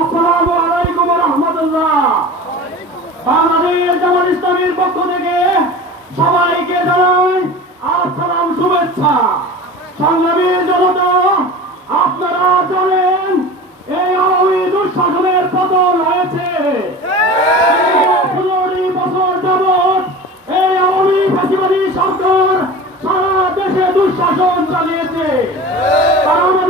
আসসালামু আলাইকুম রহমতুল্লাহ। বাংলাদেশ হয়েছে। পনেরোটি বছর যাবৎ এই আওয়ামী ফাঁসিবাদী সরকার সারা দেশে দুঃশাসন চালিয়েছে। আমাদের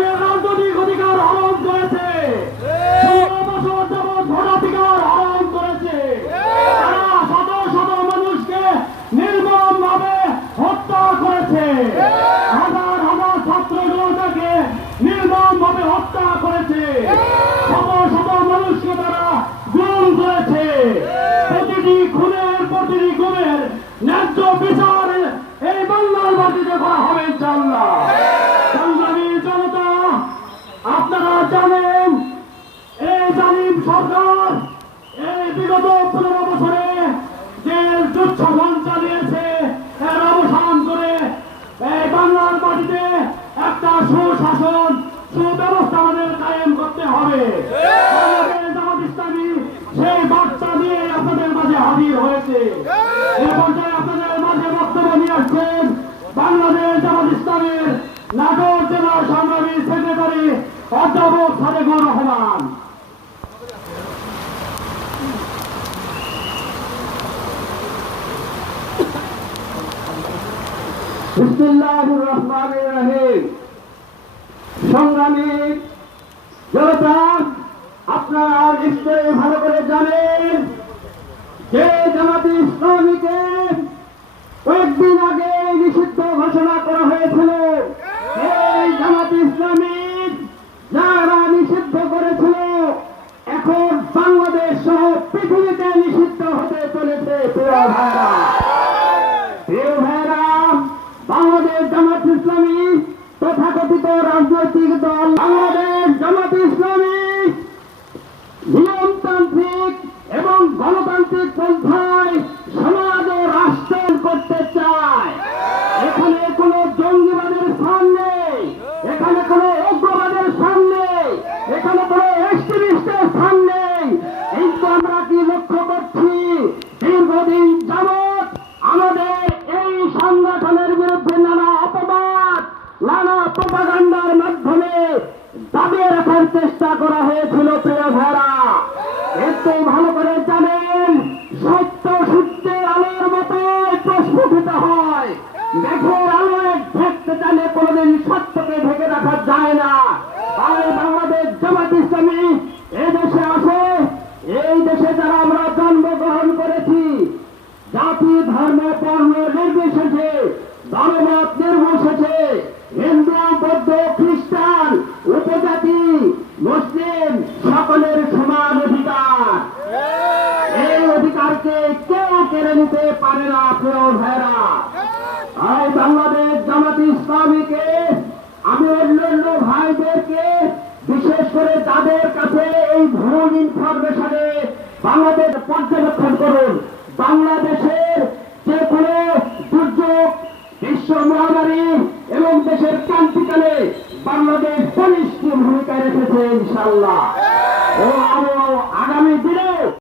প্রতিটি খুনের প্রতিটি গুমের ন্যায্য বিচার এই বাংলার মাটিতে করা হবে ইনশাল্লাহ সংগ্রামী জনতা, আপনারা জানেন, এই জালিম সরকার এই বিগত পনেরো বছরে যে দুঃশাসন চালিয়েছে এর অবসান করে এই বাংলার মাটিতে একটা সুশাসন সুব্যবস্থা আমাদের কায়েম করতে হবে বাংলাদেশ জামাত ইসলামী সেই বার্তা নিয়ে আপনাদের মাঝে হাজির হয়েছে। এই পর্যায়ে আপনাদের মাঝে বক্তব্য নিয়ে আসছেন বাংলাদেশ জামাত ইসলামের নাটোর জেলার সংগ্রামী সেক্রেটারি অধ্যাপক সাদেকুর রহমান। বিসমিল্লাহির রহমানির রহিম। সংগ্রামী জনতা আপনারা নিশ্চয়ই ভালো করে জানেন যে জামাতে ইসলামীকে আগে নিষিদ্ধ ঘোষণা করা হয়েছিল। নিষিদ্ধ এখন বাংলাদেশ সহ পৃথিবীতে নিষিদ্ধ হতে চলেছে বাংলাদেশ জামাত ইসলামী তথাকথিত রাজনৈতিক দল বাংলাদেশ জামাত ইসলামী রাখার চেষ্টা করা হয়েছিল প্রিয় ভাইরা। কিন্তু ভালো করে জানেন, সত্য সূর্যের আলোর মতো প্রস্ফুটিত হয়। মেঘের আলোয় ঢেকতে চাইলে কোনোদিন সত্যকে ঢেকে রাখা যায় না। আর বাংলাদেশ জামাত ইসলামী দেশে আসে এই দেশে যারা আমরা জন্মগ্রহণ করেছি, জাতি, ধর্ম বর্ণ নির্বিশেষে দলমত নির্বিশেষে কেউ কেড়ে নিতে পারে না, প্রিয় ভাইরা আর বাংলাদেশ জামাত ইসলামীকে, আমি অন্যান্য ভাইদেরকে, বিশেষ করে যাদের কাছে এই ভুল ইনফরমেশনে বাংলাদেশ পর্যবেক্ষণ করুন। বাংলাদেশের যে কোনো দুর্যোগ, বিশ্ব মহামারী এবং দেশের ক্রান্তিকালে বাংলাদেশ বলিষ্ঠ ভূমিকা রেখেছে ইনশাল্লাহ ও আরও আগামী দিনে